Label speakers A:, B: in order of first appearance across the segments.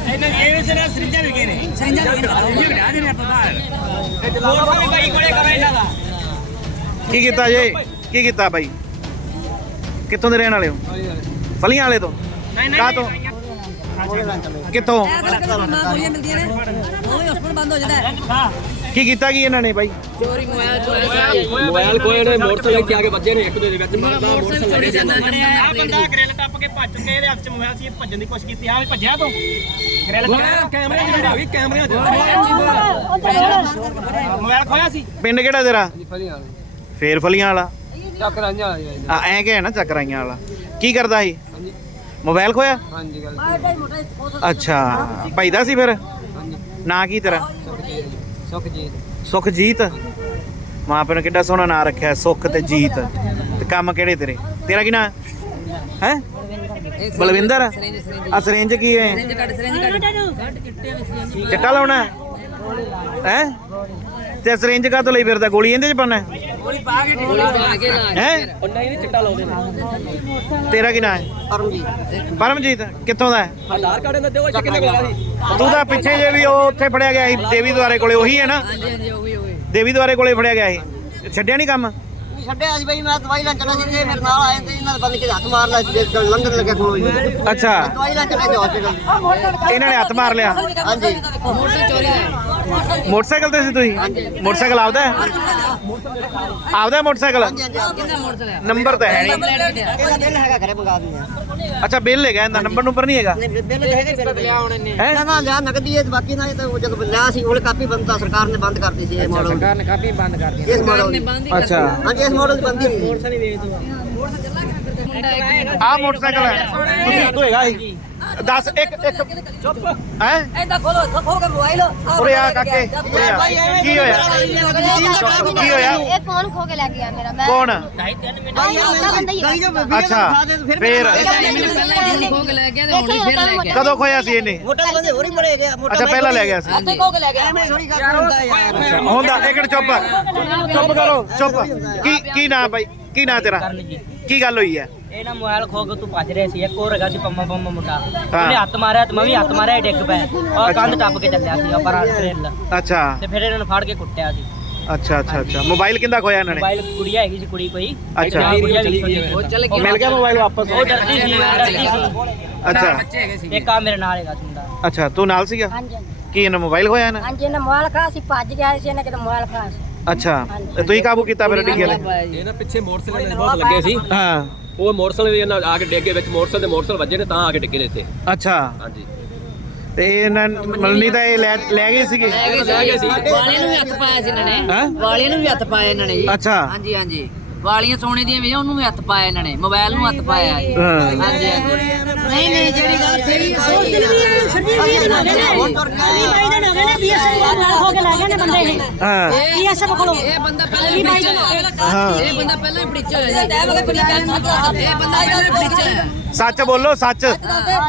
A: ਕੀ ਕੀਤਾ ਜੇ? ਕੀ ਕੀਤਾ ਬਾਈ? ਕਿੱਥੋਂ ਦੇ ਰਹਿਣ ਵਾਲੇ ਹੋ? ਫਲੀਆਂ ਵਾਲੇ ਤੋਂ? ਕਾਹ ਤੋਂ? ਕਿੱਥੋਂ? ਕੀ ਕੀਤਾ ਕੀ ਇਹਨਾਂ ਨੇ ਬਾਈ?
B: ਚੋਰੀ ਮੋਬਾਈਲ ਕੋਈ ਨੇ ਮੋਟਰਸਾਈਕਲ ਕੇ ਆਗੇ ਵੱਜੇ ਨੇ ਇੱਕ ਦੇ ਵਿੱਚ ਮਾਰਦਾ ਮੋਟਰਸਾਈਕਲ ਚੜੀ ਜਾਂਦਾ ਆ ਬੰਦਾ ਗ੍ਰਿਲ ਟੱਪ ਕੇ ਭੱਜ ਕੇ ਇਹਦੇ ਹੱਥ 'ਚ ਮੋਬਾਈਲ ਸੀ ਭੱਜਣ ਦੀ ਕੋਸ਼ਿਸ਼ ਕੀਤੀ ਆ ਭੱਜਿਆ ਤੂੰ ਗ੍ਰਿਲ ਕੈਮਰੇ ਦੀ ਵੀਡੀਓ ਆ ਗਈ ਕੈਮਰਿਆਂ 'ਚ ਮੋਬਾਈਲ ਖੋਇਆ ਸੀ।
A: ਪਿੰਡ ਕਿਹੜਾ ਤੇਰਾ?
B: ਫਲੀਆਂ ਵਾਲੀ
A: ਫੇਰ ਫਲੀਆਂ ਵਾਲਾ
B: ਚੱਕਰਾਂਆਂ
A: ਆ ਐਂ ਕਿ ਨਾ ਚੱਕਰਾਈਆਂ ਵਾਲਾ। ਕੀ ਕਰਦਾ ਸੀ?
B: ਹਾਂਜੀ
A: ਮੋਬਾਈਲ ਖੋਇਆ?
B: ਹਾਂਜੀ ਗੱਲ
A: ਅੱਛਾ ਭਾਈਦਾ ਸੀ ਫਿਰ?
B: ਹਾਂਜੀ
A: ਨਾਂ ਕੀ ਤੇਰਾ?
B: ਸੁਖਜੀਤ
A: ਸੁਖਜੀਤ। ਮਾਂ ਪਿਓ ਨੇ ਕਿੱਡਾ ਸੋਹਣਾ ਨਾਂ ਰੱਖਿਆ, ਸੁਖ ਤੇ ਜੀਤ। ਤੇ ਕੰਮ ਕਿਹੜੇ ਤੇਰੇ? ਤੇਰਾ ਕੀ ਨਾਂ ਹੈ? ਬਲਵਿੰਦਰ। ਆ ਸਰੇਂਜ ਕੀ ਹੈ? ਚਿੱਟਾ ਲਾਉਣਾ ਹੈ? ਤੇ ਸਰੇਂਜ ਕਾ ਤੋਂ ਲਈ ਫਿਰਦਾ? ਗੋਲੀ ਇਹਦੇ ਚ ਪਾਣਾ ਹੈ?
B: ਨਹੀਂ ਚਿੱਟਾ ਲਾਉਂਦੇ ਨੇ।
A: ਤੇਰਾ ਕੀ ਨਾਂ ਹੈ?
B: ਪਰਮਜੀਤ।
A: ਪਰਮਜੀਤ ਕਿੱਥੋਂ ਦਾ ਹੈ?
B: ਆਧਾਰ ਕਾਰਡ ਦਾ ਦਿਓ ਕਿੰਨੇ ਕੋਲ ਸੀ?
A: ਤੂੰ ਤਾਂ ਪਿੱਛੇ ਜੇ ਵੀ ਉਹ ਉੱਥੇ ਫੜਿਆ ਗਿਆ ਸੀ ਦੇਵੀ ਦੁਆਰੇ ਕੋਲੇ, ਉਹੀ ਹੈ ਨਾ? ਦੇਵੀ ਦੁਆਰੇ ਕੋਲੇ ਫੜਿਆ ਗਿਆ ਸੀ। ਛੱਡਿਆ ਨਹੀਂ ਕੰਮ?
C: ਛੱਡਿਆ ਸੀ ਬਈ, ਮੈਂ ਦਵਾਈ ਲੈਣ ਚੱਲਾ ਸੀ ਤੇ ਮੇਰੇ ਨਾਲ ਆਏ ਤੇ ਇਹਨਾਂ ਦੇ ਬੰਦੇ ਕੇ ਹੱਥ ਮਾਰ ਲਿਆ ਲੰਗਰ ਲੱਗਿਆ ਕੋਲ।
A: ਅੱਛਾ
C: ਦਵਾਈ ਲੈਣ ਚੱਲੇ ਸੀ ਹਸਪੀਟਲ।
A: ਇਹਨਾਂ ਨੇ ਹੱਥ ਮਾਰ ਲਿਆ?
C: ਹਾਂਜੀ
A: ਮੋਟਰਸਾਈਕਲ ਤੇ ਸੀ ਤੁਸੀਂ? ਮੋਟਰਸਾਈਕਲ ਆਪਦਾ ਹੈ? ਆਪਦਾ ਮੋਟਰਸਾਈਕਲ? ਨੰਬਰ ਤਾਂ ਹੈ ਨਹੀਂ।
C: ਇਹਦਾ ਬਿੱਲ ਹੈਗਾ ਘਰੇ ਮੰਗਾ ਦਿੰਦੇ ਆ।
A: ਅੱਛਾ ਬਿੱਲ ਹੈਗਾ ਇਹਦਾ, ਨੰਬਰ ਨਹੀਂ ਹੈਗਾ?
C: ਬਿੱਲ ਹੈਗਾ
B: ਲਿਆ ਹੁਣ ਇਹਨੇ
A: ਹੈ
C: ਨਾ ਲਿਆ ਨਕਦੀ ਹੈ ਬਾਕੀ ਨਾ ਇਹ ਤਾਂ ਉਹ ਜਦੋਂ ਲਿਆ ਸੀ ਉਹ ਕਾਪੀ ਬੰਦ ਤਾਂ ਸਰਕਾਰ ਨੇ ਬੰਦ ਕਰਤੀ ਸੀ ਇਹ ਮਾਡਲ।
B: ਸਰਕਾਰ ਨੇ ਕਾਪੀ ਬੰਦ ਕਰ ਦਿੱਤੀ।
C: ਇਸ ਮਾਡਲ ਦੀ।
A: ਅੱਛਾ
C: ਹਾਂਜੀ ਇਸ ਮਾਡਲ ਦੀ ਬੰਦੀ ਨਹੀਂ।
A: ਆ ਮੋਟਰਸਾਈਕਲ ਹੈ ਤੁਸੀਂ ਤੋਂ ਹੈਗਾ ਇਹ? ਦੱਸ ਇੱਕ ਚੁੱਪ ਹੈ
C: ਐਦਾਂ ਖੋਲੋ ਖੋਲ ਕੇ ਮੋਬਾਈਲ
A: ਉਰੇ ਆ ਕਾਕੇ ਉਰੇ ਆ। ਕੀ ਹੋਇਆ? ਕੀ ਹੋਇਆ?
D: ਇਹ ਫੋਨ ਖੋ ਕੇ ਲੈ ਗਿਆ ਮੇਰਾ। ਮੈਂ
A: ਕੌਣ?
C: ਅੱਛਾ
A: ਅੱਛਾ ਫੇਰ ਕਦੋਂ ਖੋਇਆ ਸੀ ਇਹਨੇ?
C: ਮੋਟਾ ਬੰਦੇ ਹੋਰੀ ਮਰੇ ਗਿਆ।
A: ਅੱਛਾ ਪਹਿਲਾਂ ਲੈ ਗਿਆ ਸੀ।
C: ਅੱਧੇ ਖੋ ਕੇ ਲੈ ਗਿਆ। ਐਵੇਂ ਥੋੜੀ ਗੱਲ ਹੁੰਦਾ ਯਾਰ।
A: ਅੱਛਾ ਹੁੰਦਾ ਇੱਕ ਮਿੰਟ ਚੁੱਪ ਕਰੋ ਚੁੱਪ। ਕੀ ਨਾਂ ਬਾਈ? ਕੀ ਨਾਂ ਤੇਰਾ? ਕੀ ਗੱਲ ਹੋਈ ਹੈ?
E: ਇਹ ਨਾ ਮੋਬਾਈਲ ਖੋ ਕੇ ਤੂੰ ਭੱਜ ਰਿਹਾ ਸੀ। ਇੱਕ ਹੋਰ ਹੈਗਾ ਸੀ ਪੰਮਾ ਮੁੰਡਾ, ਉਹਨੇ ਹੱਥ ਮਾਰਿਆ ਤੇ ਮੈਂ ਵੀ ਹੱਥ ਮਾਰਿਆ, ਡਿੱਗ ਪਿਆ ਔਰ ਕੰਧ ਟੱਪ ਕੇ ਚੱਲਿਆ ਸੀ ਪਰ ਟ੍ਰੇਨ
A: ਅੱਛਾ
E: ਤੇ ਫਿਰ ਇਹਨਾਂ ਨੂੰ ਫੜ ਕੇ ਕੁੱਟਿਆ ਸੀ।
A: ਅੱਛਾ ਅੱਛਾ ਅੱਛਾ ਮੋਬਾਈਲ ਕਿੰਦਾ ਖੋਇਆ ਇਹਨਾਂ ਨੇ?
E: ਮੋਬਾਈਲ ਕੁੜੀਆ ਹੈਗੀ ਸੀ, ਕੁੜੀ ਕੋਈ
A: ਅੱਛਾ
E: ਉਹ
A: ਮਿਲ ਗਿਆ ਮੋਬਾਈਲ ਵਾਪਸ?
E: ਉਹ ਡਰਦੀ ਸੀ
A: ਅੱਛਾ
E: ਇੱਕ ਆ ਮੇਰੇ ਨਾਲ ਹੈਗਾ ਮੁੰਡਾ।
A: ਅੱਛਾ ਤੂੰ ਨਾਲ ਸੀਗਾ?
D: ਹਾਂਜੀ
A: ਕੀ ਇਹਨਾਂ ਮੋਬਾਈਲ ਖੋਇਆ ਨਾ?
D: ਹਾਂਜੀ ਇਹਨੇ ਮੋਬਾਈਲ ਖਾ ਸੀ, ਭੱਜ ਗਿਆ ਸੀ ਇਹਨੇ ਕਿਤੇ ਮੋਬਾਈਲ ਖਾ ਸੀ।
A: ਅੱਛਾ ਤੇ ਤੁਸੀਂ ਕਾਬੂ ਕੀਤਾ ਫਿਰ ਡਿੱਗੇ ਵਾਲੇ?
B: ਇਹ ਨਾ ਪਿੱਛੇ ਮੋਟਰਸਾਈਕਲ ਬਹੁਤ ਲੱਗੇ ਸੀ।
A: ਹਾਂ
B: ਉਹ ਮੋਟਰਸਾਈਕਲ ਦੇ ਨਾਲ ਆ ਕੇ ਡਿੱਗੇ ਵਿੱਚ ਮੋਟਰਸਾਈਕਲ ਵੱਜੇ ਨੇ ਤਾਂ ਆ ਕੇ ਡਿੱਗੇ ਨੇ ਇੱਥੇ।
A: ਅੱਛਾ
B: ਹਾਂਜੀ
A: ਤੇ ਇਹਨਾਂ ਮਲਨੀ ਤਾਂ ਇਹ ਲੈ ਗਏ ਸੀਗੇ?
F: ਵਾਲੀਆਂ ਨੂੰ ਵੀ ਹੱਥ ਪਾਇਆ ਸੀ ਇਹਨਾਂ ਨੇ।
A: ਹੈਂ?
F: ਵਾਲੀਆਂ ਨੂੰ ਵੀ ਹੱਥ ਪਾਇਆ ਇਹਨਾਂ ਨੇ ਜੀ।
A: ਅੱਛਾ
F: ਹਾਂਜੀ ਹਾਂਜੀ ਵਾਲੀਆਂ ਸੋਨੇ ਦੀਆਂ ਵੀ ਉਹਨੂੰ ਵੀ ਹੱਥ ਪਾਇਆ ਇਹਨਾਂ ਨੇ, ਮੋਬਾਈਲ ਨੂੰ ਹੱਥ ਪਾਇਆ ਹੈ।
A: ਹਾਂ
F: ਹਾਂਜੀ ਨਹੀਂ ਨਹੀਂ ਜਿਹੜੀ ਗੱਲ ਸਹੀ
A: ਹਾਂ
F: ਇਹ ਬੰਦਾ ਪਹਿਲਾਂ ਹੀ ਪੜਿਆ ਹੋਇਆ। ਇਹ ਬੰਦਾ ਪਹਿਲਾਂ ਹੀ ਪੜਿਆ ਹੋਇਆ ਜੀ। ਇਹ ਬੰਦਾ ਪਹਿਲਾਂ ਹੀ ਪੜਿਆ ਹੋਇਆ।
A: ਸੱਚ ਬੋਲੋ ਸੱਚ।
C: ਸੱਚ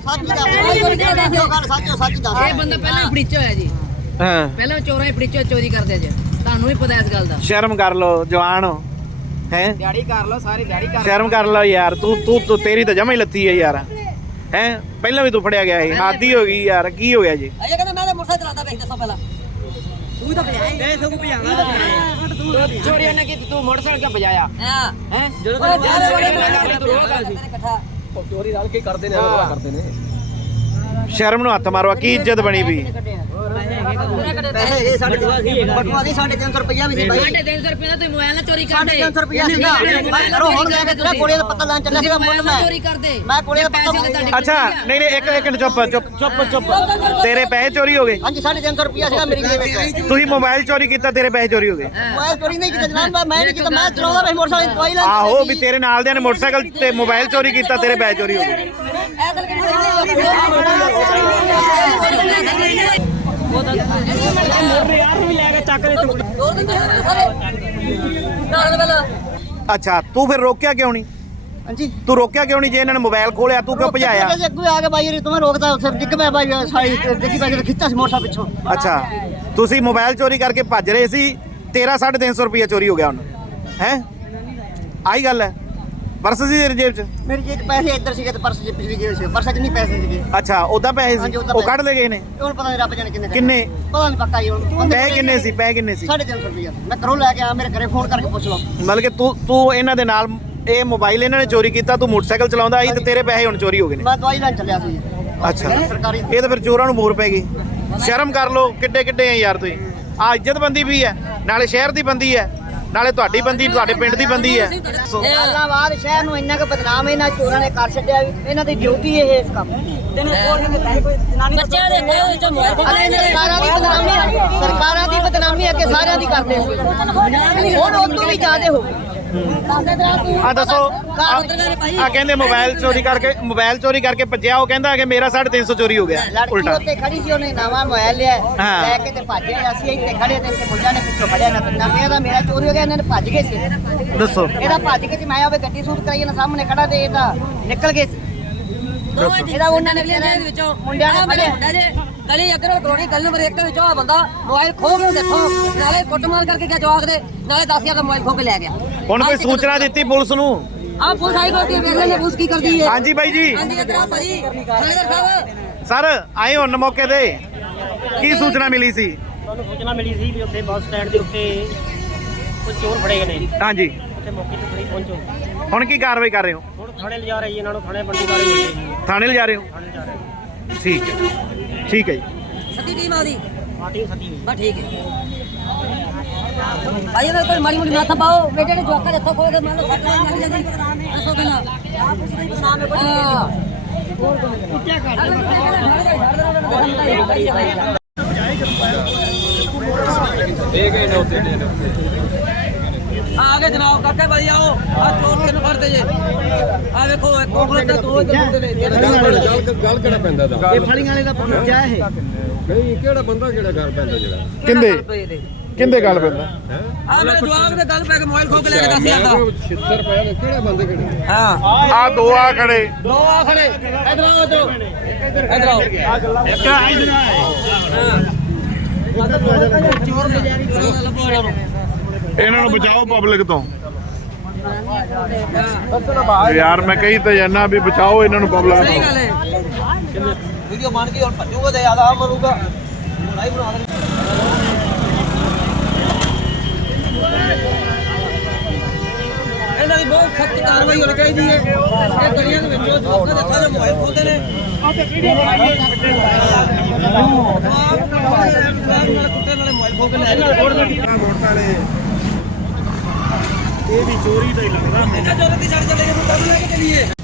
C: ਦੱਸ।
F: ਇਹ ਬੰਦਾ ਪਹਿਲਾਂ ਹੀ ਪੜਿਆ ਹੋਇਆ ਜੀ।
A: ਹਾਂ
F: ਪਹਿਲਾਂ ਚੋਰਾਂ ਹੀ ਪੜਿਆ ਚੋਰੀ ਕਰਦੇ ਜੀ। ਤੁਹਾਨੂੰ ਵੀ ਪਤਾ ਇਸ ਗੱਲ ਦਾ।
A: ਸ਼ਰਮ ਕਰ ਲੋ ਜਵਾਨ ਹੋ ਹੈ।
F: ਦਿਹਾੜੀ ਕਰ ਲਓ ਸਾਰੀ ਦਿਹਾੜੀ ਕਰ
A: ਸ਼ਰਮ ਕਰ ਲਓ ਯਾਰ। ਤੂੰ ਤੇਰੀ ਤਾਂ ਜਮਾ ਹੀ ਲੱਤੀ ਹੈ ਯਾਰ। ਹੈ ਪਹਿਲਾਂ ਵੀ ਤੂੰ ਫੜਿਆ ਗਿਆ ਸੀ, ਹਾਦੀ ਹੋ ਗਈ ਯਾਰ। ਕੀ ਹੋ ਗਿਆ ਜੀ?
C: ਅਜੇ ਕਹਿੰਦਾ ਮੈਂ ਤਾਂ ਮੋਟਰਸਾਈਕਲ ਚਲਾਉਂਦਾ ਵੇਖ ਦੱਸੋ ਪਹਿਲਾਂ। ਤੂੰ ਤਾਂ ਭਜਾਇਆ ਇਹ ਸਭ ਭਜਾਣਾ।
F: ਚੋਰੀਆਂ ਨੇ ਕਿ ਤੂੰ ਮੋਟਰਸਾਈਕਲ ਕਿਉਂ ਭਜਾਇਆ ਹੈ?
C: ਜਦੋਂ
B: ਚੋਰੀ ਰਲ ਕੇ ਕਰਦੇ ਨੇ ਕਰਦੇ ਨੇ।
A: ਸ਼ਰਮ ਨੂੰ ਹੱਥ ਮਾਰਵਾ। ਕੀ ਇੱਜ਼ਤ ਬਣੀ ਵੀ?
C: ਪੈਸੇ ਹੈਗੇ ਸਾਡੇ ਬਟੂਆ ਦੀ 350 ਰੁਪਇਆ ਵੀ ਸੀ ਬਾਈ।
F: 350 ਰੁਪਏ ਦਾ ਤੁਸੀਂ ਮੋਬਾਈਲ ਨਾਲ ਚੋਰੀ ਕਰਦੇ।
C: 350 ਰੁਪਇਆ ਸੀਗਾ। ਮੈਂ ਘਰੋਂ ਹੁਣ ਲੈ ਕੇ ਤੇਰਾ ਕੋਲੇ ਦਾ ਪਤਾ ਲੈਣ ਚੱਲਿਆ ਸੀਗਾ ਮੁੱਲ ਮੈਂ।
F: ਚੋਰੀ ਕਰਦੇ
C: ਮੈਂ ਕੋਲੇ ਦਾ ਪਤਾ।
A: ਅੱਛਾ ਨਹੀਂ ਨਹੀਂ ਇੱਕ ਮਿੰਟ ਚੁੱਪ। ਤੇਰੇ ਪੈਸੇ ਚੋਰੀ ਹੋ ਗਏ?
C: ਹਾਂਜੀ 350 ਰੁਪਇਆ ਸੀਗਾ ਮੇਰੀ ਜੇਬ ਵਿੱਚ।
A: ਤੁਸੀਂ ਮੋਬਾਈਲ ਚੋਰੀ ਕੀਤਾ, ਤੇਰੇ ਪੈਸੇ ਚੋਰੀ ਹੋ ਗਏ?
C: ਮੋਬਾਈਲ ਚੋਰੀ ਨਹੀਂ ਕੀਤਾ ਜਨਾਬ, ਮੈਂ ਨਹੀਂ ਕੀਤਾ। ਮੈਂ ਚਲਾਉਂਦਾ ਮੈਂ ਮੋਟਰਸਾਈਕਲ ਦਵਾਈ ਲੈਣ।
A: ਆਹੋ ਵੀ ਤੇਰੇ ਨਾਲ ਦਿਆਂ ਨੇ ਮੋਟਰਸਾਈਕਲ ਤੇ ਮੋਬਾਈਲ ਚੋਰੀ ਕੀਤਾ, ਤੇਰੇ ਪੈਸੇ ਚੋਰੀ ਹੋ ਗਏ। ਅੱਛਾ ਤੂੰ ਫਿਰ ਰੋਕਿਆ ਕਿਉਂ ਨਹੀਂ?
C: ਹਾਂਜੀ
A: ਤੂੰ ਰੋਕਿਆ ਕਿਉਂ ਨਹੀਂ? ਜੇ ਇਹਨਾਂ ਨੇ ਮੋਬਾਈਲ ਖੋਲਿਆ ਤੂੰ ਕਿਉਂ ਭਜਾਇਆ?
C: ਅੱਗੇ ਆ ਕੇ ਬਾਈ ਤੂੰ ਰੋਕਦਾ ਉੱਥੇ ਡਿੱਗ ਪਿਆ ਬਾਈ ਸਾਈ ਡਿੱਗੀ ਪੈ ਕੇ ਖਿੱਚਿਆ ਸੀ ਮੋਟਰਸਾਈਕਲ ਪਿੱਛੋਂ।
A: ਅੱਛਾ ਤੁਸੀਂ ਮੋਬਾਈਲ ਚੋਰੀ ਕਰਕੇ ਭੱਜ ਰਹੇ ਸੀ, ਤੇਰਾ 350 ਰੁਪਇਆ ਚੋਰੀ ਹੋ ਗਿਆ ਹੁਣ ਹੈ? ਆਹੀ ਗੱਲ ਹੈ। ਪਰਸ ਸੀ ਤੇਰੀ ਜੇਬ 'ਚ?
C: ਮੇਰੀ ਜੇਬ 'ਚ ਪੈਸੇ ਇੱਧਰ ਸੀਗੇ ਤੇ ਪਰਸ 'ਚ ਪਿਛਲੀ ਜੇਬ ਸੀ, ਪਰਸ 'ਚ ਨਹੀਂ ਪੈਸੇ ਸੀਗੇ।
A: ਅੱਛਾ ਉਦਾਂ ਪੈਸੇ ਸੀ,
C: ਹਾਂਜੀ, ਉੱਦਾਂ
A: ਉਹ
C: ਪੈਸੇ।
A: ਕੱਢ ਲੈ ਗਏ ਨੇ?
C: ਹੁਣ ਪਤਾ ਨਹੀਂ ਰੱਬ ਜਾਣੇ ਕਿੰਨੇ
A: ਕਿੰਨੇ?
C: ਪਤਾ ਨਹੀਂ ਪੱਕਾ ਜੀ ਹੁਣ।
A: ਪੈਸੇ ਕਿੰਨੇ ਸੀ? ਪੈਸੇ ਕਿੰਨੇ ਸੀ?
C: 350 ਰੁਪਏ ਮੈਂ ਘਰੋਂ ਲੈ ਕੇ ਆਇਆ, ਮੇਰੇ ਘਰੇ ਫੋਨ ਕਰਕੇ ਪੁੱਛ ਲਓ।
A: ਮਤਲਬ ਕਿ ਤੂੰ ਇਹਨਾਂ ਦੇ ਨਾਲ ਇਹ ਮੋਬਾਈਲ ਇਹਨਾਂ ਨੇ ਚੋਰੀ ਕੀਤਾ, ਤੂੰ ਮੋਟਰਸਾਈਕਲ ਚਲਾਉਂਦਾ ਸੀ ਤੇ ਤੇਰੇ ਪੈਸੇ ਹੁਣ ਚੋਰੀ ਹੋ ਗਏ ਨੇ?
C: ਮੈਂ ਦਵਾਈ ਲੈਣ ਚੱਲਿਆ ਸੀ।
A: ਅੱਛਾ
C: ਸਰਕਾਰੀ
A: ਇਹ ਤਾਂ ਫਿਰ ਚੋਰਾਂ ਨੂੰ ਮੋਰ ਪੈ ਗਈ। ਸ਼ਰਮ ਕਰ ਲੋ, ਕਿੱਡੇ ਕਿੱਡੇ ਆ ਯਾਰ ਤੁਸੀਂ। ਆ ਇੱਜ਼ਤ ਬੰਦੀ ਵੀ ਹੈ, ਨਾਲੇ ਸ਼ਹਿਰ ਦੀ ਬੰਦੀ ਹੈ, ਨਾਲੇ ਤੁਹਾਡੀ ਬੰਦੀ, ਤੁਹਾਡੇ ਪਿੰਡ ਦੀ ਬੰਦੀ ਹੈ।
C: ਸਾਲਾਂ ਬਾਅਦ ਸ਼ਹਿਰ ਨੂੰ ਇੰਨਾ ਕੁ ਬਦਨਾਮ ਇਹਨਾਂ ਚੋਰਾਂ ਨੇ ਕਰ ਛੱਡਿਆ ਵੀ ਇਹਨਾਂ ਦੀ ਡਿਊਟੀ ਇਹ ਇਸ ਕੰਮ ਤੈਨੂੰ ਹੋਰ ਕਿਤੇ ਪੈਸੇ ਕੋਈ ਜਨਾਨੀ
F: ਬੱਚਿਆਂ ਦੇ ਕੋਲ ਜੋ ਮੋਬਾਈਲ
C: ਸਰਕਾਰਾਂ ਦੀ ਬਦਨਾਮੀ ਸਰਕਾਰਾਂ ਦੀ ਬਦਨਾਮੀ ਅੱਗੇ ਸਾਰਿਆਂ ਦੀ ਕਰਦੇ ਸੀ, ਹੁਣ ਉਦੋਂ ਵੀ ਜ਼ਿਆਦੇ ਹੋ ਗਈ।
A: ਆ ਦੱਸੋ, ਆ ਕਹਿੰਦੇ ਮੋਬਾਈਲ ਚੋਰੀ ਕਰਕੇ ਭੱਜਿਆ, ਉਹ ਕਹਿੰਦਾ ਕਿ ਮੇਰਾ 350 ਚੋਰੀ ਹੋ ਗਿਆ
C: ਲੜਕੀ
A: ਉਲਟਾ।
C: ਉੱਤੇ ਖੜੀ ਸੀ, ਉਹਨੇ ਨਵਾਂ ਮੋਬਾਈਲ ਲਿਆ,
A: ਹਾਂ।
C: ਲੈ ਕੇ ਤੇ ਭੱਜਿਆ। ਅਸੀਂ ਇੱਥੇ ਖੜੇ ਤੇ ਮੁੰਡਿਆਂ ਨੇ ਪਿੱਛੋਂ ਫੜਿਆ ਨਾ ਨਵੇਂ ਦਾ ਮੇਰਾ ਚੋਰੀ ਹੋ ਗਿਆ, ਇਹਨਾਂ ਨੇ ਭੱਜ ਗਏ ਸੀ।
A: ਦੱਸੋ
C: ਇਹਦਾ ਭੱਜ ਕੇ ਸੀ, ਮੈਂ ਆਵੇ ਗੱਡੀ ਸੂਟ ਕਰਾਈ ਨਾ ਸਾਹਮਣੇ ਖੜਾ ਤੇ ਇਹਦਾ ਨਿਕਲ ਗਏ ਸੀ। ਇਹਦਾ ਉਹਨਾਂ ਨੇ
F: ਨਿਕਲਿਆ ਦੇ ਵਿੱਚੋਂ
C: ਮੁੰਡਿਆਂ ਨੇ ਫੜਿਆ।
F: ਮੁੰਡਾ ਜੇ ਗਲੀ ਅੱਗੇ ਕਲੋਨੀ ਗਲੀ ਨੰਬਰ 1 ਵਿੱਚੋਂ ਆ ਬੰਦਾ ਮੋਬਾਈਲ ਖੋ ਕੇ ਦੇਖੋ, ਨਾਲੇ ਕੁੱਟਮਾਰ ਕਰਕੇ ਗਿਆ ਜਵਾਕ ਦੇ, ਨਾਲੇ 10,000 ਦਾ ਮੋਬਾਈਲ ਖੋ ਕੇ ਲੈ ਗਿਆ।
A: ਹੁਣ ਕੋਈ ਸੂਚਨਾ ਦਿੱਤੀ ਪੁਲਿਸ ਨੂੰ?
F: ਆ ਪੁਲਿਸ ਆਈ ਕੋਈ ਵੇਖ ਲੈਣੇ ਪੁਲਿਸ ਕੀ ਕਰਦੀ ਹੈ।
A: ਹਾਂਜੀ ਬਾਈ ਜੀ।
F: ਹਾਂਜੀ ਇਧਰ ਆ ਭਾਜੀ ਥਾਣੇਦਾਰ ਸਾਹਿਬ।
A: ਸਰ ਆਏ ਹੁਣ ਮੌਕੇ ਤੇ, ਕੀ ਸੂਚਨਾ ਮਿਲੀ ਸੀ?
E: ਸਾਨੂੰ ਸੂਚਨਾ ਮਿਲੀ ਸੀ ਵੀ ਉੱਥੇ ਬੱਸ ਸਟੈਂਡ ਦੇ ਉੱਤੇ ਕੁਝ ਚੋਰ ਫੜੇ ਗਏ ਨੇ।
A: ਹਾਂਜੀ,
E: ਉੱਥੇ ਮੌਕੇ ਤੇ ਤੁਸੀਂ ਪਹੁੰਚੋ।
A: ਹੁਣ ਕੀ ਕਾਰਵਾਈ ਕਰ ਰਹੇ ਹੋ?
E: ਹੁਣ ਥਾਣੇ ਲਿਜਾ ਰਹੀ ਇਹਨਾਂ ਨੂੰ, ਥਾਣੇ ਬੰਦੀ ਵਾਲੇ ਹੋਏ ਜੀ,
A: ਥਾਣੇ ਲਿਜਾ ਰਹੇ ਹੋ?
E: ਥਾਣੇ ਜਾ ਰਹੇ
A: ਠੀਕ ਹੈ, ਠੀਕ ਹੈ ਜੀ।
F: ਸੱਤੀ ਟੀਮ ਆਦੀ
E: ਪਾਰਟੀ ਸੱਦੀ ਹੋਈ।
F: ਬਸ ਠੀਕ ਹੈ ਭਾਈ ਇਹਨਾਂ ਕੋਈ ਮਾੜੀ ਮੋਟੀ ਨਾ ਪਾਓ, ਬੇਟੇ ਨੇ ਜਵਾਕਾਂ ਦੇ ਹੱਥੋਂ ਖੋ ਕੇ ਮੰਨ ਲਓ ਸੱਟ ਲੱਗ ਜਾਂਦੀ ਦੱਸੋ ਪਹਿਲਾਂ ਨਾਮ ਹੈ ਆਗੇ ਜਨਾਬ ਕਾਕੇ ਭਾਈ ਆਓ, ਆ ਚੋਰ ਕਿਨੂੰ ਫੜਦੇ ਜੇ? ਆ ਵੇਖੋ ਇੱਕ ਕੋਲ ਦਾ ਦੋ ਮੁੰਡੇ ਨੇ
G: ਗੱਲ ਕਿਹੜਾ ਪੈਂਦਾ ਦਾ?
C: ਇਹ ਫੜੀਆਂ ਵਾਲੇ ਦਾ ਭਤੀਜਾ ਇਹ
G: ਨਹੀਂ ਕਿਹੜਾ ਬੰਦਾ ਕਿਹੜਾ ਗੱਲ ਪੈਂਦਾ ਜਿਹੜਾ?
A: ਕਿੰਦੇ ਗੱਲ ਪੈਂਦਾ?
F: ਆ ਮੇਰੇ ਜਵਾਕ ਦੇ ਗੱਲ ਪੈ ਕੇ ਮੋਬਾਈਲ ਖੋ ਕੇ ਲੈ ਕੇ ਦੱਸ ਜਾਂਦਾ।
G: 76 ਰੁਪਏ ਦੇ ਕਿਹੜੇ ਬੰਦੇ ਕਿਹੜੇ?
F: ਹਾਂ
A: ਆ ਦੋ ਆ ਖੜੇ,
F: ਦੋ ਆ ਖੜੇ ਇਧਰ ਆਓ ਇਧਰ ਆਓ
A: ਇਹਨਾਂ ਨੂੰ ਬਚਾਓ ਪਬਲਿਕ ਤੋਂ। ਯਾਰ ਮੈਂ ਕਹੀ ਤਾਂ ਜਾਨਾ ਵੀ ਬਚਾਓ ਇਹਨਾਂ ਨੂੰ ਪਬਲਿਕ
F: ਸਹੀ
A: ਤੋਂ।
F: ਗੱਲ ਹੈ।
C: ਵੀਡੀਓ ਬਣ ਗਈ, ਹੁਣ ਭੱਜੂਗਾ ਤੇ ਜ਼ਿਆਦਾ ਮਰੂਗਾ। ਲਾਈਵ ਬਣਾ ਦੇ।
F: ਇਹਨਾਂ ਦੀ ਬਹੁਤ ਸਖਤ ਕਾਰਵਾਈ ਹੋਣੀ ਚਾਹੀਦੀ ਹੈ। ਇਹ ਗਲੀਆਂ ਦੇ ਵਿੱਚੋਂ ਲੋਕਾਂ ਦੇ ਹੱਥਾਂ 'ਚ ਮੋਬਾਈਲ ਖੋਹਦੇ ਨੇ। ਕੁੱਤੇ ਨਾਲੇ ਮੋਬਾਈਲ ਖੋਹ ਕੇ ਲੈ ਜਾਂਦੇ।
E: ਇਹ ਵੀ ਚੋਰੀ ਦਾ ਹੀ ਲੱਗਦਾ।
F: ਚੋਰੀ ਦੀ ਛੜ ਚੱਲੇ ਨੂੰ ਲੈ ਕੇ ਚਲੀਏ।